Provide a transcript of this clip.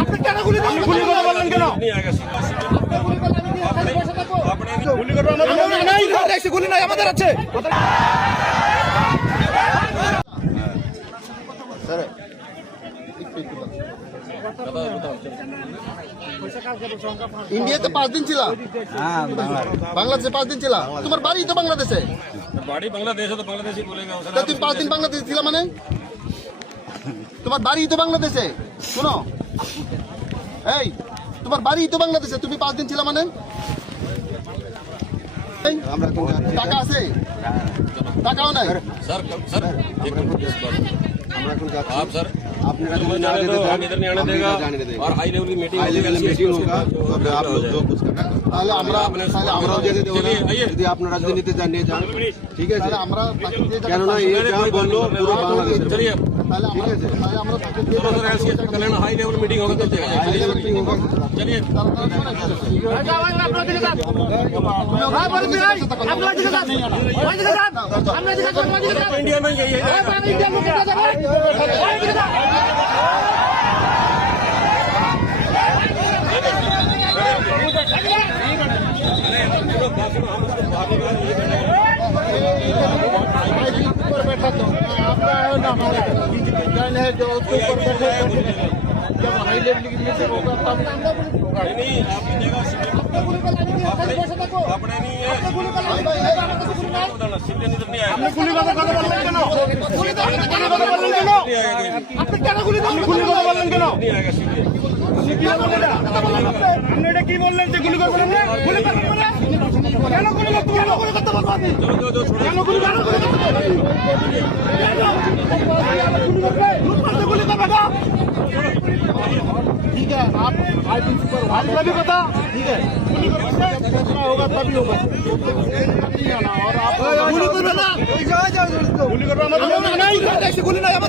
আপনি কেন গুলি করলেন? গুলি করে বললেন কেন? গুলি করবো আমাদের নাই, গুলি নাই আমাদের আছে। ইন্ডিয়াতে 5 দিন ছিল, বাংলাদেশে 5 দিন ছিল। তোমার বাড়ি তো বাংলাদেশে, বাড়ি বাংলাদেশ তো বাংলাদেশি বলেगा। তা তুমি 5 দিন বাংলাদেশে ছিল মানে? তোমার বাড়ি তো বাংলাদেশে। শোনো, এই তোমার বাড়ি তো বাংলাদেশে, তুমি 5 দিন ছিল মানে? টাকা আছে? টাকাও নাই। सर सर आप सर आप हम इधर नहीं आने देगा और हाई लेवल की मीटिंग होगा। आप लोग जो कुछ करना है তাহলে আমরা যদি আপনারা রাজনীতিতে জানিয়ে যান, ঠিক আছে? তাহলে আমরা তাকে দিয়ে যাবো। কেননা এই যা বললো পুরো বাংলাদেশ। चलिए তাহলে আমরা তাহলে আমরা তাকে দিয়ে चलो सर ऐसी कल्याण हाई लेवल मीटिंग होगा तब चलिए इंडिया में यही है। जो उसके ऊपर बैठे जब हाई लेवल की मीटिंग होगा तब नहीं आपकी जगह अपने नहीं है सिविलियन इधर नहीं आएगा। गुली কথা বললেন কেন? গুলি কথা বললেন কেন? আপনি কেন গুলি করলেন? গুলি কথা বললেন কেন? नहीं आएगा सिविलियन। সিপিএম বলে না। আপনি এটা কি বললেন যে গুলি করবেন না? গুলি করবেন না? কেন গুলি করতে কেন গুলি করতে বলবো আপনি? কেন গুলি করতে गुली का बेटा ठीक है। आप आज भी पता ठीक है, गुली का फैसला होगा तभी होगा। और आप गुली कर रहे ना, गुली कर रहे